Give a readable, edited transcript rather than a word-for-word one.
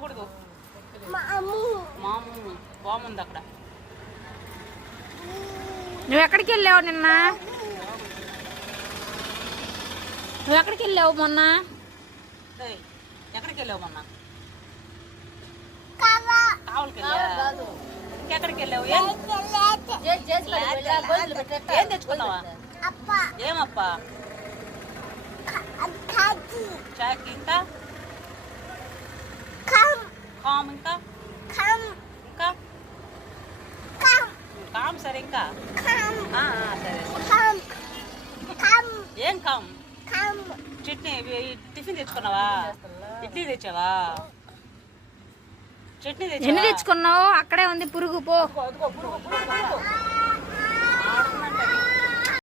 రాకూడదు. మాము బాగుంది అక్కడ. నువ్వు ఎక్కడికి వెళ్ళావు నిన్న? నువ్వు ఎక్కడికి వెళ్ళావు మొన్న? ఎక్కడికి వెళ్ళావు మొన్న? కావులకి వెళ్ళావు. ఇంకెక్కడికి వెళ్ళావు? ఏం తెచ్చుకున్నావా? ఏమప్పా? చాక్ ఇంకా కామ్ ఇంకా ఇంకా కామ్ సరే ఇంకా సరే ఏం కామ్ చట్నీ టిఫిన్ తెచ్చుకున్నావా? ఇడ్లీ తెచ్చావా? చట్నీ తెచ్చావా? ఎన్ని తెచ్చుకున్నావు? అక్కడే ఉంది పురుగు. పో.